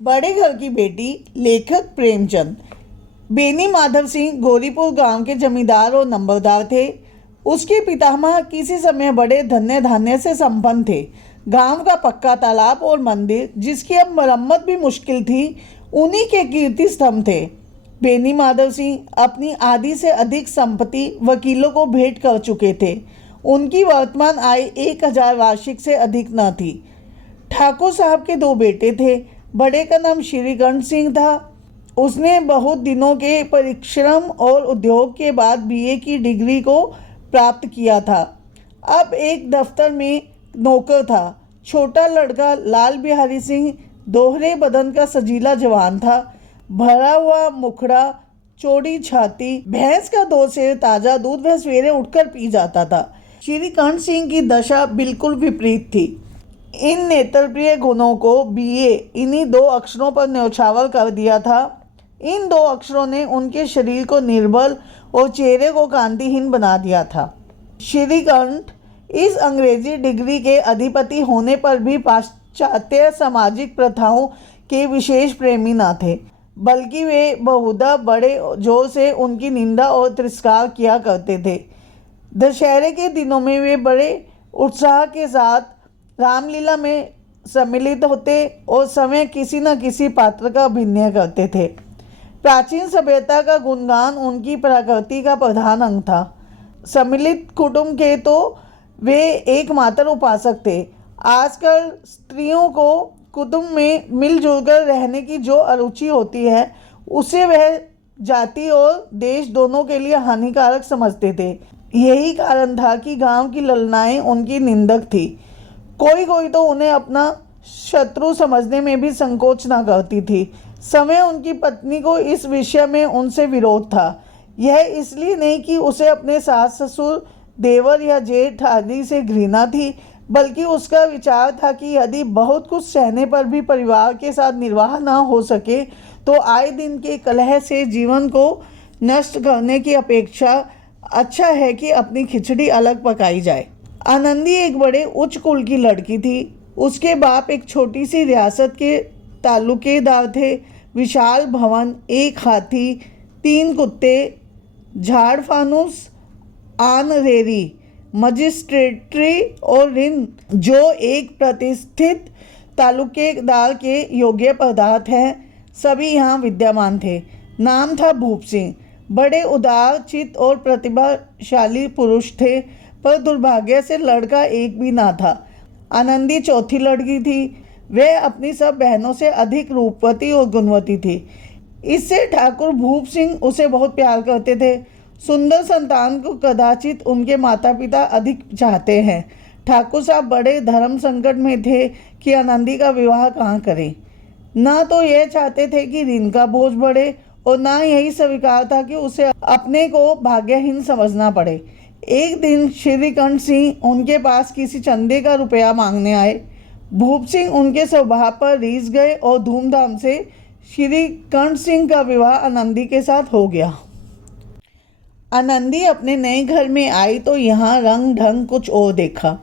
बड़े घर की बेटी लेखक प्रेमचंद। बेनी माधव सिंह गौरीपुर गांव के जमींदार और नंबरदार थे। उसके पितामह किसी समय बड़े धन्य धान्य से संपन्न थे। गांव का पक्का तालाब और मंदिर, जिसकी अब मरम्मत भी मुश्किल थी, उन्हीं के कीर्ति स्तंभ थे। बेनी माधव सिंह अपनी आधी से अधिक संपत्ति वकीलों को भेंट कर चुके थे। उनकी वर्तमान आय 1000 वार्षिक से अधिक न थी। ठाकुर साहब के 2 बेटे थे। बड़े का नाम श्रीकंठ सिंह था। उसने बहुत दिनों के परिश्रम और उद्योग के बाद बीए की डिग्री को प्राप्त किया था। अब एक दफ्तर में नौकर था। छोटा लड़का लाल बिहारी सिंह दोहरे बदन का सजीला जवान था। भरा हुआ मुखड़ा, चौड़ी छाती, भैंस का 2 सेर ताज़ा दूध वह सवेरे उठकर पी जाता था। श्रीकंठ सिंह की दशा बिल्कुल विपरीत थी। इन नेत्रप्रिय गुणों को बीए इन्हीं 2 अक्षरों पर न्यौछावर कर दिया था। इन 2 अक्षरों ने उनके शरीर को निर्बल और चेहरे को कांतिहीन बना दिया था। श्रीकंठ इस अंग्रेजी डिग्री के अधिपति होने पर भी पाश्चात्य सामाजिक प्रथाओं के विशेष प्रेमी न थे, बल्कि वे बहुधा बड़े जोर से उनकी निंदा और तिरस्कार किया करते थे। दशहरे के दिनों में वे बड़े उत्साह के साथ रामलीला में सम्मिलित होते और समय किसी न किसी पात्र का अभिनय करते थे। प्राचीन सभ्यता का गुणगान उनकी प्रकृति का प्रधान अंग था। सम्मिलित कुटुंब के तो वे एकमात्र उपासक थे। आजकल स्त्रियों को कुटुंब में मिलजुल कर रहने की जो अरुचि होती है, उसे वह जाति और देश दोनों के लिए हानिकारक समझते थे। यही कारण था कि गांव की ललनाएं उनकी निंदक थी। कोई कोई तो उन्हें अपना शत्रु समझने में भी संकोच न करती थी। समय उनकी पत्नी को इस विषय में उनसे विरोध था। यह इसलिए नहीं कि उसे अपने सास ससुर, देवर या जेठ आदि से घृणा थी, बल्कि उसका विचार था कि यदि बहुत कुछ सहने पर भी परिवार के साथ निर्वाह न हो सके तो आए दिन के कलह से जीवन को नष्ट करने की अपेक्षा अच्छा है कि अपनी खिचड़ी अलग पकाई जाए। आनंदी एक बड़े उच्च कुल की लड़की थी। उसके बाप एक छोटी सी रियासत के तालुकेदार थे। विशाल भवन, 1 हाथी, 3 कुत्ते, झाड़ फानूस, आनरेरी, मजिस्ट्रेटरी और ऋण, जो एक प्रतिष्ठित तालुकेदार के योग्य पदार्थ हैं, सभी यहाँ विद्यमान थे। नाम था भूप सिंह। बड़े उदार चित्त और प्रतिभाशाली पुरुष थे, पर दुर्भाग्य से लड़का एक भी ना था। आनंदी चौथी लड़की थी। वह अपनी सब बहनों से अधिक रूपवती और गुणवती थी। इससे ठाकुर भूप सिंह उसे बहुत प्यार करते थे। सुंदर संतान को कदाचित उनके माता पिता अधिक चाहते हैं। ठाकुर साहब बड़े धर्म संकट में थे कि आनंदी का विवाह कहाँ करें। ना तो यह चाहते थे कि ऋण का बोझ बढ़े और ना यही स्वीकार था कि उसे अपने को भाग्यहीन समझना पड़े। एक दिन श्रीकंठ सिंह उनके पास किसी चंदे का रुपया मांगने आए। भूप सिंह उनके स्वभाव पर रीझ गए और धूमधाम से श्रीकंठ सिंह का विवाह आनंदी के साथ हो गया। आनंदी अपने नए घर में आई तो यहाँ रंग ढंग कुछ और देखा।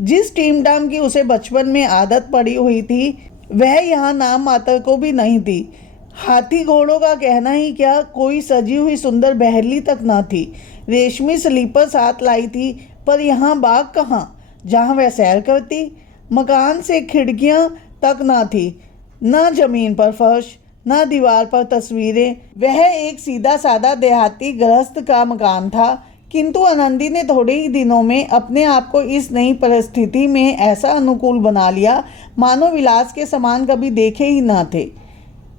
जिस टीम टाम की उसे बचपन में आदत पड़ी हुई थी, वह यहाँ नाम मात्र को भी नहीं थी। हाथी घोड़ों का कहना ही क्या, कोई सजी हुई सुंदर बहरली तक ना थी। रेशमी स्लीपर साथ लाई थी, पर यहाँ बाग कहाँ जहाँ वह सैर करती। मकान से खिड़कियाँ तक ना थी, ना जमीन पर फर्श, ना दीवार पर तस्वीरें। वह एक सीधा साधा देहाती गृहस्थ का मकान था। किंतु आनंदी ने थोड़े ही दिनों में अपने आप को इस नई परिस्थिति में ऐसा अनुकूल बना लिया मानो विलास के समान कभी देखे ही ना थे।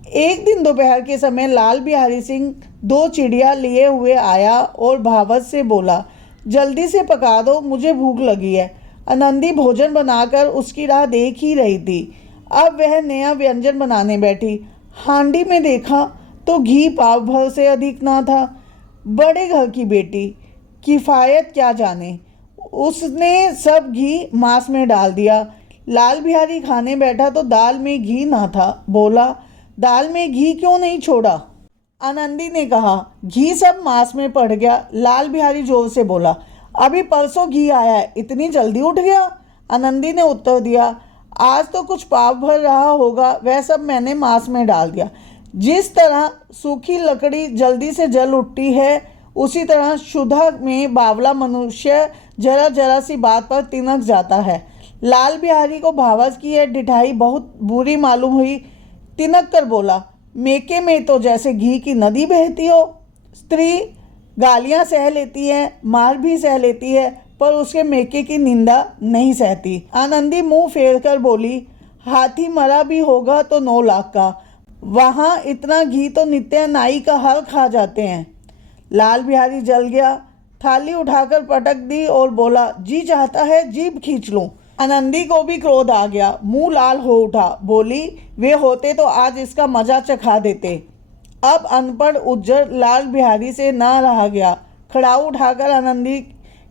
एक दिन दोपहर के समय लाल बिहारी सिंह 2 चिड़िया लिए हुए आया और भावत से बोला, जल्दी से पका दो, मुझे भूख लगी है। आनंदी भोजन बनाकर उसकी राह देख ही रही थी। अब वह नया व्यंजन बनाने बैठी। हांडी में देखा तो घी पाव भर से अधिक ना था। बड़े घर की बेटी, किफ़ायत क्या जाने, उसने सब घी मांस में डाल दिया। लाल बिहारी खाने बैठा तो दाल में घी ना था। बोला, दाल में घी क्यों नहीं छोड़ा? आनंदी ने कहा, घी सब मांस में पड़ गया। लाल बिहारी जोर से बोला, अभी परसों घी आया है, इतनी जल्दी उठ गया? आनंदी ने उत्तर दिया, आज तो कुछ पाप भर रहा होगा, वह सब मैंने मांस में डाल दिया। जिस तरह सूखी लकड़ी जल्दी से जल उठती है, उसी तरह क्षुधा में बावला मनुष्य जरा जरा सी बात पर तिनक जाता है। लाल बिहारी को भावस की यह ढिठाई बहुत बुरी मालूम हुई। तिनक कर बोला, मेके में तो जैसे घी की नदी बहती हो। स्त्री गालियां सह लेती है, मार भी सह लेती है, पर उसके मेके की निंदा नहीं सहती। आनंदी मुंह फेर कर बोली, हाथी मरा भी होगा तो 9 लाख का, वहाँ इतना घी तो नित्य नाई का हल खा जाते हैं। लाल बिहारी जल गया, थाली उठाकर पटक दी और बोला, जी चाहता है जीभ खींच लूं। आनंदी को भी क्रोध आ गया, मुंह लाल हो उठा। बोली, वे होते तो आज इसका मजा चखा देते। अब अनपढ़ उज्जर लाल बिहारी से ना रहा गया। खड़ाऊ उठाकर आनंदी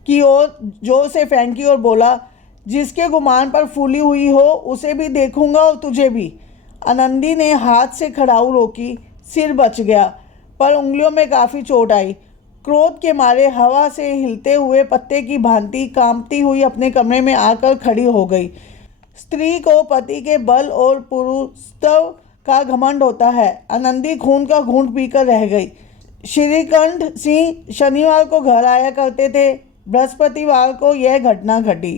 की ओर जोर से फेंकी और बोला, जिसके गुमान पर फूली हुई हो उसे भी देखूंगा और तुझे भी। आनंदी ने हाथ से खड़ाऊ रोकी, सिर बच गया, पर उंगलियों में काफ़ी चोट आई। क्रोध के मारे हवा से हिलते हुए पत्ते की भांति कांपती हुई अपने कमरे में आकर खड़ी हो गई। स्त्री को पति के बल और पुरुषत्व का घमंड होता है। आनंदी खून का घूंट पीकर रह गई। श्रीकंठ सिंह शनिवार को घर आया करते थे। बृहस्पतिवार को यह घटना घटी।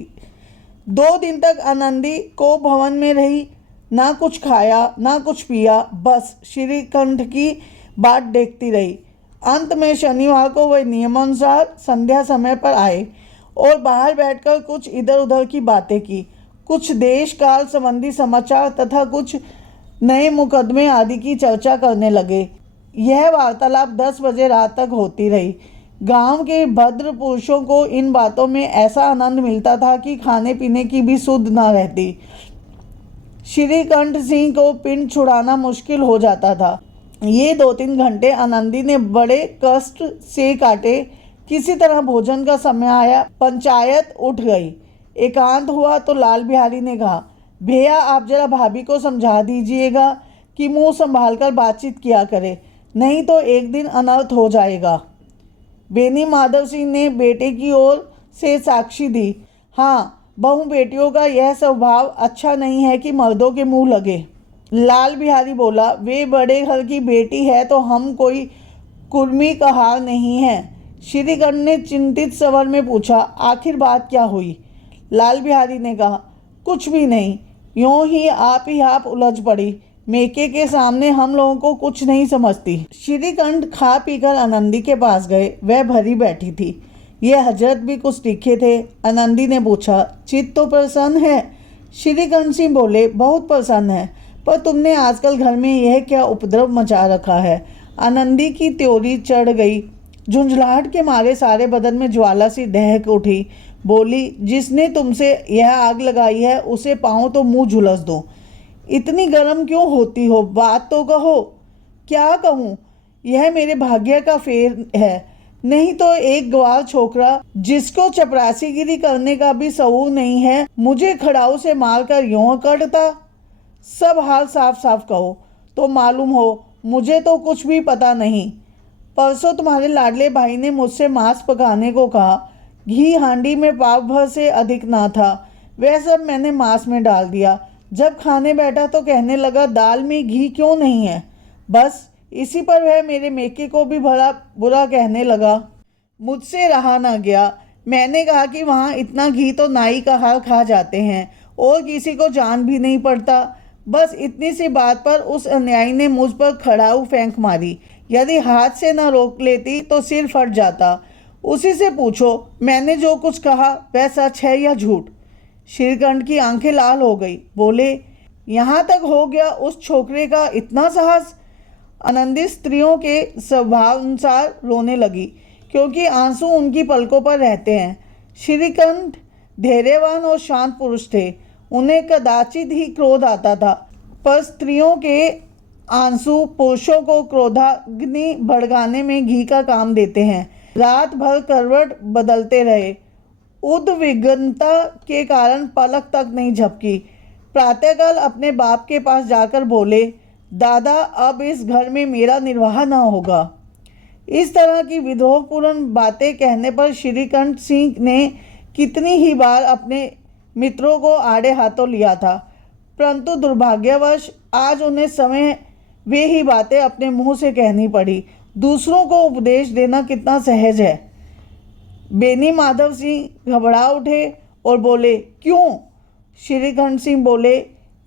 2 दिन तक आनंदी को भवन में रही, ना कुछ खाया ना कुछ पिया, बस श्रीकंठ की बात देखती रही। अंत में शनिवार को वह नियमानुसार संध्या समय पर आए और बाहर बैठकर कुछ इधर उधर की बातें की। कुछ देश काल संबंधी समाचार तथा कुछ नए मुकदमे आदि की चर्चा करने लगे। यह वार्तालाप 10 बजे रात तक होती रही। गांव के भद्र पुरुषों को इन बातों में ऐसा आनंद मिलता था कि खाने पीने की भी सुध न रहती। श्रीकंठ सिंह को पिंड छुड़ाना मुश्किल हो जाता था। ये 2-3 घंटे आनंदी ने बड़े कष्ट से काटे। किसी तरह भोजन का समय आया, पंचायत उठ गई। एकांत हुआ तो लाल बिहारी ने कहा, भैया आप जरा भाभी को समझा दीजिएगा कि मुंह संभाल कर बातचीत किया करे, नहीं तो एक दिन अनर्थ हो जाएगा। बेनी माधव सिंह ने बेटे की ओर से साक्षी दी, हाँ, बहू बेटियों का यह स्वभाव अच्छा नहीं है कि मर्दों के मुंह लगे। लाल बिहारी बोला, वे बड़े घर की बेटी है तो हम कोई कुर्मी कहार नहीं है। श्रीकंठ ने चिंतित स्वर में पूछा, आखिर बात क्या हुई? लाल बिहारी ने कहा, कुछ भी नहीं, यूं ही आप उलझ पड़ी। मेके के सामने हम लोगों को कुछ नहीं समझती। श्रीकंठ खा पीकर आनंदी के पास गए। वह भरी बैठी थी। ये हजरत भी कुछ तीखे थे। आनंदी ने पूछा, चित्त तो प्रसन्न है? श्रीकंठ सिंह बोले, बहुत प्रसन्न है, पर तुमने आजकल घर में यह क्या उपद्रव मचा रखा है? आनंदी की त्योरी चढ़ गई। झुंझलाहट के मारे सारे बदन में ज्वाला सी दहक उठी। बोली, जिसने तुमसे यह आग लगाई है उसे पाऊँ तो मुंह झुलस दो। इतनी गर्म क्यों होती हो? बात तो कहो। क्या कहूँ? यह मेरे भाग्य का फेर है, नहीं तो एक गवार छोकरा जिसको चपरासीगिरी करने का भी शऊर नहीं है, मुझे खड़ाऊ से मारकर यूं करता। सब हाल साफ साफ कहो तो मालूम हो, मुझे तो कुछ भी पता नहीं। परसों तुम्हारे लाडले भाई ने मुझसे मांस पकाने को कहा। घी हांडी में पाव भर से अधिक ना था। वह सब मैंने मांस में डाल दिया। जब खाने बैठा तो कहने लगा, दाल में घी क्यों नहीं है? बस इसी पर वह मेरे मेके को भी भला बुरा कहने लगा। मुझसे रहा ना गया। मैंने कहा कि वहाँ इतना घी तो नाई का हाल खा जाते हैं और किसी को जान भी नहीं पड़ता। बस इतनी सी बात पर उस अन्यायी ने मुझ पर खड़ाऊ फेंक मारी। यदि हाथ से न रोक लेती तो सिर फट जाता। उसी से पूछो मैंने जो कुछ कहा वह सच है या झूठ। श्रीकंठ की आंखें लाल हो गई। बोले, यहाँ तक हो गया उस छोकरे का इतना साहस? आनंदी स्त्रियों के स्वभावानुसार रोने लगी, क्योंकि आंसू उनकी पलकों पर रहते हैं। श्रीकंठ धैर्यवान और शांत पुरुष थे। उन्हें कदाचित ही क्रोध आता था, पर स्त्रियों के आंसू पुरुषों को क्रोधाग्नि भड़काने में घी का काम देते हैं। रात भर करवट बदलते रहे। उद्विग्नता के कारण पलक तक नहीं झपकी। प्रातःकाल अपने बाप के पास जाकर बोले, दादा अब इस घर में मेरा निर्वाह न होगा। इस तरह की विद्रोहपूर्ण बातें कहने पर श्रीकंठ सिंह ने कितनी ही बार अपने मित्रों को आड़े हाथों लिया था, परंतु दुर्भाग्यवश आज उन्हें समय वे ही बातें अपने मुंह से कहनी पड़ी। दूसरों को उपदेश देना कितना सहज है। बेनी माधव सिंह घबरा उठे और बोले, क्यों? श्रीकंठ सिंह बोले,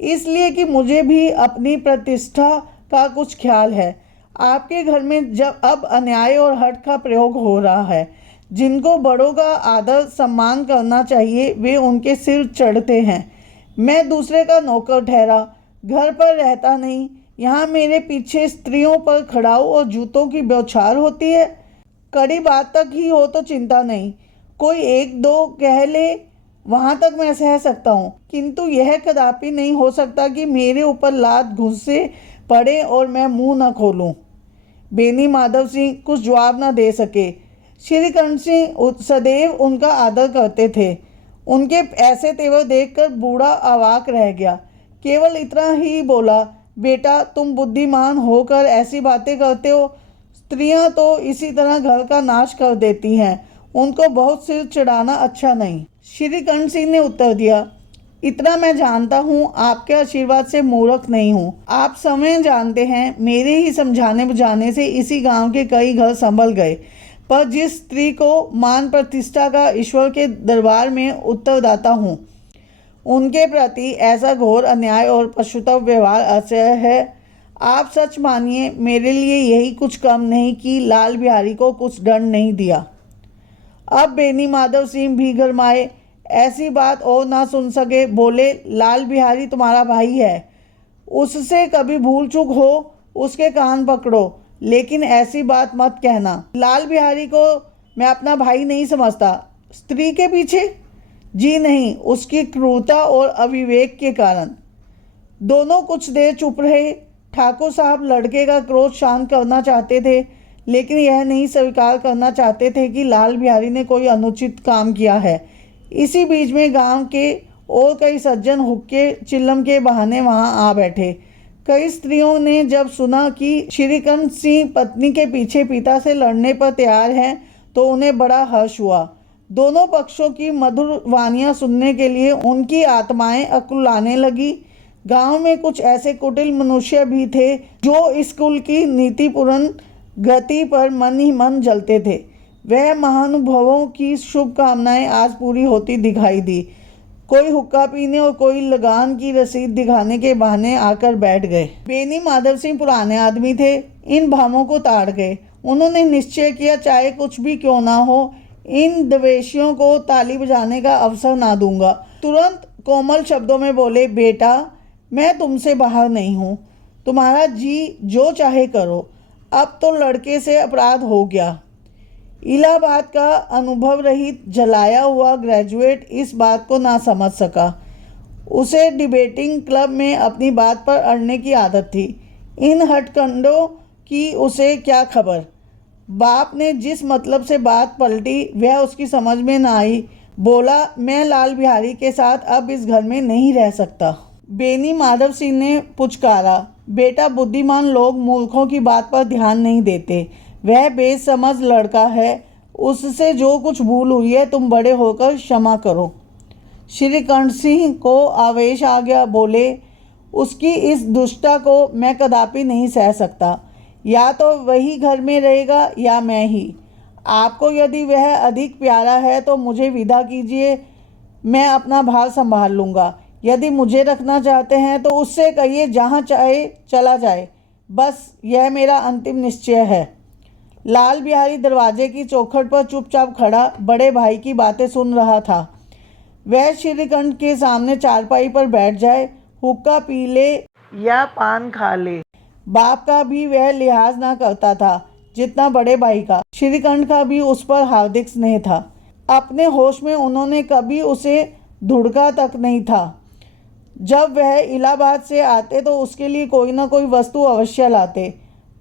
इसलिए कि मुझे भी अपनी प्रतिष्ठा का कुछ ख्याल है। आपके घर में जब अब अन्याय और हठ का प्रयोग हो रहा है, जिनको बड़ों का आदर सम्मान करना चाहिए वे उनके सिर चढ़ते हैं। मैं दूसरे का नौकर ठहरा, घर पर रहता नहीं, यहाँ मेरे पीछे स्त्रियों पर खड़ाऊ और जूतों की बौछार होती है। कड़ी बात तक ही हो तो चिंता नहीं, कोई एक दो कह ले वहाँ तक मैं सह सकता हूँ, किंतु यह कदापि नहीं हो सकता कि मेरे ऊपर लात घुसे पड़े और मैं मुंह न खोलूँ। बेनी माधव सिंह कुछ जवाब न दे सके। श्रीकंठ सिंह सदैव उनका आदर करते थे। उनके ऐसे तेवर देखकर बूढ़ा अवाक रह गया। केवल इतना ही बोला, बेटा तुम बुद्धिमान होकर ऐसी बातें करते हो। स्त्रियां तो इसी तरह घर का नाश कर देती हैं, उनको बहुत सिर चढ़ाना अच्छा नहीं। श्रीकंठ सिंह ने उत्तर दिया, इतना मैं जानता हूँ, आपके आशीर्वाद से मूर्ख नहीं हूँ। आप समय जानते हैं, मेरे ही समझाने बुझाने से इसी गांव के कई घर संभल गए, पर जिस स्त्री को मान प्रतिष्ठा का ईश्वर के दरबार में उत्तरदाता हूँ, उनके प्रति ऐसा घोर अन्याय और पशुत्व व्यवहार असह्य है। आप सच मानिए, मेरे लिए यही कुछ कम नहीं कि लाल बिहारी को कुछ दंड नहीं दिया। अब बेनी माधव सिंह भी गरमाए, ऐसी बात और ना सुन सके, बोले, लाल बिहारी तुम्हारा भाई है, उससे कभी भूल चूक हो उसके कान पकड़ो, लेकिन ऐसी बात मत कहना। लाल बिहारी को मैं अपना भाई नहीं समझता। स्त्री के पीछे? जी नहीं, उसकी क्रूरता और अविवेक के कारण। दोनों कुछ देर चुप रहे। ठाकुर साहब लड़के का क्रोध शांत करना चाहते थे, लेकिन यह नहीं स्वीकार करना चाहते थे कि लाल बिहारी ने कोई अनुचित काम किया है। इसी बीच में गांव के और कई सज्जन हुक्के चिल्लम के बहाने वहां आ बैठे। कई स्त्रियों ने जब सुना कि श्रीकंठ सिंह पत्नी के पीछे पिता से लड़ने पर तैयार हैं, तो उन्हें बड़ा हर्ष हुआ। दोनों पक्षों की मधुर वानियाँ सुनने के लिए उनकी आत्माएं अकुलाने लगी। गांव में कुछ ऐसे कुटिल मनुष्य भी थे जो इस कुल की नीतिपूर्ण गति पर मन ही मन जलते थे। वह महानुभवों की शुभकामनाएं आज पूरी होती दिखाई दी। कोई हुक्का पीने और कोई लगान की रसीद दिखाने के बहाने आकर बैठ गए। बेनी माधव सिंह पुराने आदमी थे, इन भावों को ताड़ गए। उन्होंने निश्चय किया, चाहे कुछ भी क्यों ना हो, इन द्वेषियों को ताली बजाने का अवसर ना दूंगा। तुरंत कोमल शब्दों में बोले, बेटा मैं तुमसे बाहर नहीं हूँ, तुम्हारा जी जो चाहे करो। अब तो लड़के से अपराध हो गया। इलाहाबाद का अनुभव रहित जलाया हुआ ग्रेजुएट इस बात को ना समझ सका। उसे डिबेटिंग क्लब में अपनी बात पर अड़ने की आदत थी। इन हटकंडों की उसे क्या खबर। बाप ने जिस मतलब से बात पलटी वह उसकी समझ में ना आई। बोला, मैं लाल बिहारी के साथ अब इस घर में नहीं रह सकता। बेनी माधव सिंह ने पुचकारा, बेटा बुद्धिमान लोग मूर्खों की बात पर ध्यान नहीं देते। वह बेसमझ लड़का है, उससे जो कुछ भूल हुई है तुम बड़े होकर क्षमा करो। श्रीकंठ सिंह को आवेश आ गया। बोले, उसकी इस दुष्टता को मैं कदापि नहीं सह सकता। या तो वही घर में रहेगा या मैं ही। आपको यदि वह अधिक प्यारा है तो मुझे विदा कीजिए, मैं अपना भार संभाल लूँगा। यदि मुझे रखना चाहते हैं तो उससे कहिए जहाँ चाहे चला जाए। बस यह मेरा अंतिम निश्चय है। लाल बिहारी दरवाजे की चौखट पर चुपचाप खड़ा बड़े भाई की बातें सुन रहा था। वह श्रीकंठ के सामने चारपाई पर बैठ जाए, हुक्का पी ले या पान खा ले, बाप का भी वह लिहाज ना करता था जितना बड़े भाई का। श्रीकंठ का भी उस पर हार्दिक स्नेह था। अपने होश में उन्होंने कभी उसे धुड़का तक नहीं था। जब वह इलाहाबाद से आते तो उसके लिए कोई ना कोई वस्तु अवश्य लाते।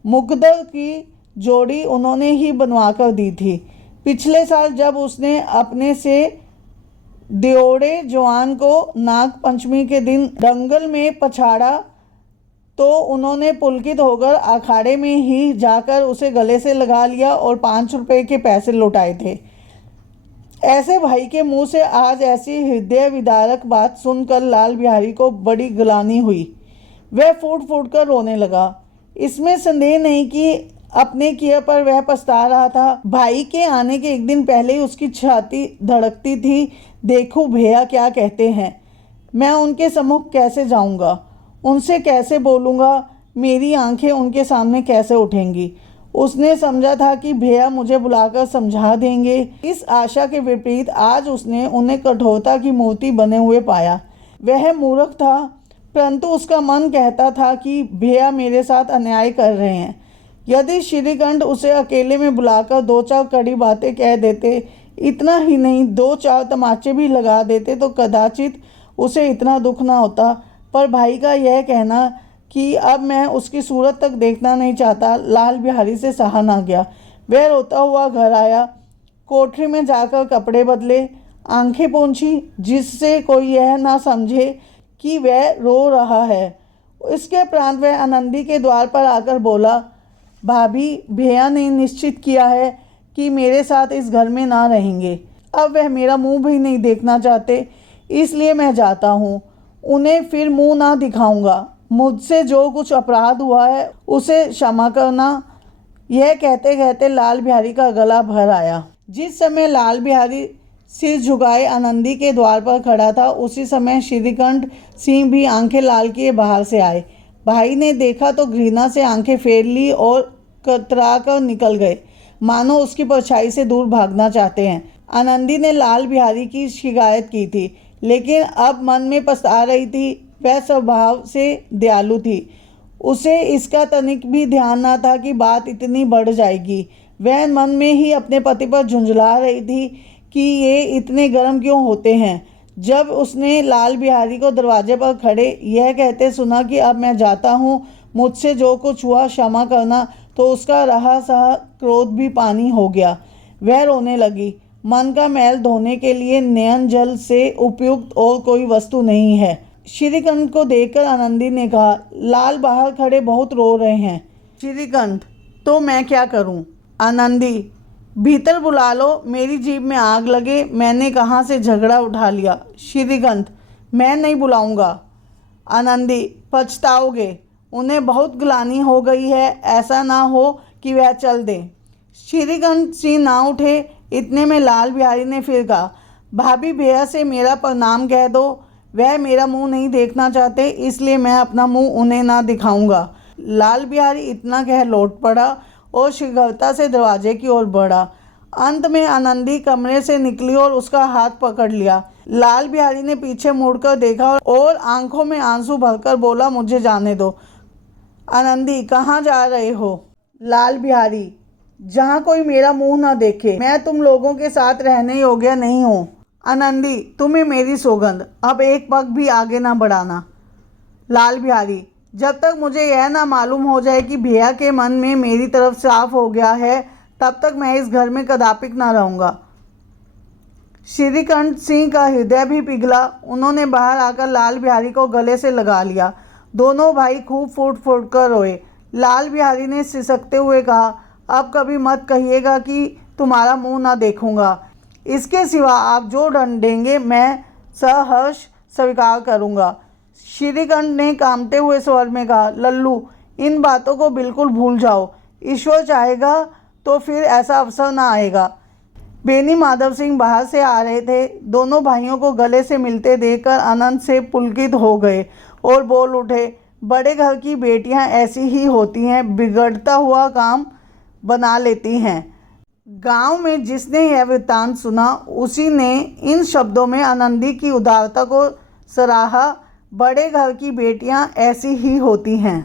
मुकद्दर की जोड़ी उन्होंने ही बनवा कर दी थी। पिछले साल जब उसने अपने से दियोड़े जवान को नाग पंचमी के दिन दंगल में पछाड़ा तो उन्होंने पुलकित होकर अखाड़े में ही जाकर उसे गले से लगा लिया और 5 रुपए के पैसे लौटाए थे। ऐसे भाई के मुंह से आज ऐसी हृदय विदारक बात सुनकर लाल बिहारी को बड़ी ग्लानि हुई। वह फूट फूट कर रोने लगा। इसमें संदेह नहीं कि अपने किए पर वह पछता रहा था। भाई के आने के एक दिन पहले ही उसकी छाती धड़कती थी। देखो भैया क्या कहते हैं, मैं उनके सम्मुख कैसे जाऊंगा, उनसे कैसे बोलूँगा, मेरी आंखें उनके सामने कैसे उठेंगी। उसने समझा था कि भैया मुझे बुलाकर समझा देंगे। इस आशा के विपरीत आज उसने उन्हें कठोरता की मूर्ति बने हुए पाया। वह मूर्ख था, परंतु उसका मन कहता था कि भैया मेरे साथ अन्याय कर रहे हैं। यदि श्रीकंठ उसे अकेले में बुलाकर दो चार कड़ी बातें कह देते, इतना ही नहीं दो चार तमाचे भी लगा देते तो कदाचित उसे इतना दुख ना होता। पर भाई का यह कहना कि अब मैं उसकी सूरत तक देखना नहीं चाहता, लाल बिहारी से सहा ना गया। वह रोता हुआ घर आया, कोठरी में जाकर कपड़े बदले, आंखें पोंछी जिससे कोई यह ना समझे कि वह रो रहा है। इसके उपरांत वह आनंदी के द्वार पर आकर बोला, भाभी भैया ने निश्चित किया है कि मेरे साथ इस घर में ना रहेंगे। अब वह मेरा मुंह भी नहीं देखना चाहते, इसलिए मैं जाता हूँ। उन्हें फिर मुंह ना दिखाऊंगा। मुझसे जो कुछ अपराध हुआ है उसे क्षमा करना। यह कहते कहते लाल बिहारी का गला भर आया। जिस समय लाल बिहारी सिर झुकाए आनंदी के द्वार पर खड़ा था, उसी समय श्रीकंठ सिंह भी आंखें लाल किए बाहर से आए। भाई ने देखा तो घृणा से आंखें फेर ली और कतरा कर निकल गए, मानो उसकी परछाई से दूर भागना चाहते हैं। आनंदी ने लाल बिहारी की शिकायत की थी, लेकिन अब मन में पछता रही थी। वह स्वभाव से दयालु थी, उसे इसका तनिक भी ध्यान न था कि बात इतनी बढ़ जाएगी। वह मन में ही अपने पति पर झुंझला रही थी कि ये इतने गर्म क्यों होते हैं। जब उसने लाल बिहारी को दरवाजे पर खड़े यह कहते सुना कि अब मैं जाता हूँ, मुझसे जो कुछ हुआ क्षमा करना, तो उसका रहा सहा क्रोध भी पानी हो गया। वह रोने लगी। मन का मैल धोने के लिए नयन जल से उपयुक्त और कोई वस्तु नहीं है। श्रीकंठ को देखकर आनंदी ने कहा, लाल बाहर खड़े बहुत रो रहे हैं। श्रीकंठ, तो मैं क्या करूं? आनंदी, भीतर बुला लो, मेरी जीभ में आग लगे, मैंने कहाँ से झगड़ा उठा लिया। श्रीकंठ, मैं नहीं बुलाऊंगा। आनंदी, पछताओगे, उन्हें बहुत ग्लानि हो गई है, ऐसा ना हो कि वह चल दें। श्रीकंठ सिंह ना उठे। इतने में लाल बिहारी ने फिर कहा, भाभी भैया से मेरा प्रणाम कह दो, वह मेरा मुंह नहीं देखना चाहते, इसलिए मैं अपना मुंह उन्हें ना दिखाऊंगा। लाल बिहारी इतना कह लौट पड़ा और शीघ्रता से दरवाजे की ओर बढ़ा। अंत में आनंदी कमरे से निकली और उसका हाथ पकड़ लिया। लाल बिहारी ने पीछे मुड़कर देखा और आंखों में आंसू भरकर बोला, मुझे जाने दो। आनंदी, कहाँ जा रहे हो? लाल बिहारी, जहाँ कोई मेरा मुंह ना देखे। मैं तुम लोगों के साथ रहने योग्य नहीं हूँ। आनंदी, तुम्हें मेरी सौगंध, अब एक पग भी आगे ना बढ़ाना। लाल बिहारी, जब तक मुझे यह ना मालूम हो जाए कि भैया के मन में मेरी तरफ साफ हो गया है, तब तक मैं इस घर में कदापिक ना रहूँगा। श्रीकंठ सिंह का हृदय भी पिघला। उन्होंने बाहर आकर लाल बिहारी को गले से लगा लिया। दोनों भाई खूब फूट फूट कर रोए। लाल बिहारी ने सिसकते हुए कहा, अब कभी मत कहिएगा कि तुम्हारा मुंह ना देखूंगा। इसके सिवा आप जो दंड देंगे मैं सहर्ष स्वीकार करूंगा। श्रीकंठ ने कांपते हुए स्वर में कहा, लल्लू, इन बातों को बिल्कुल भूल जाओ। ईश्वर चाहेगा तो फिर ऐसा अवसर ना आएगा। बेनी माधव सिंह बाहर से आ रहे थे। दोनों भाइयों को गले से मिलते देखकर आनंद से पुलकित हो गए और बोल उठे, बड़े घर की बेटियां ऐसी ही होती हैं, बिगड़ता हुआ काम बना लेती हैं। गांव में जिसने यह वृत्तांत सुना, उसी ने इन शब्दों में आनंदी की उदारता को सराहा। बड़े घर की बेटियां ऐसी ही होती हैं।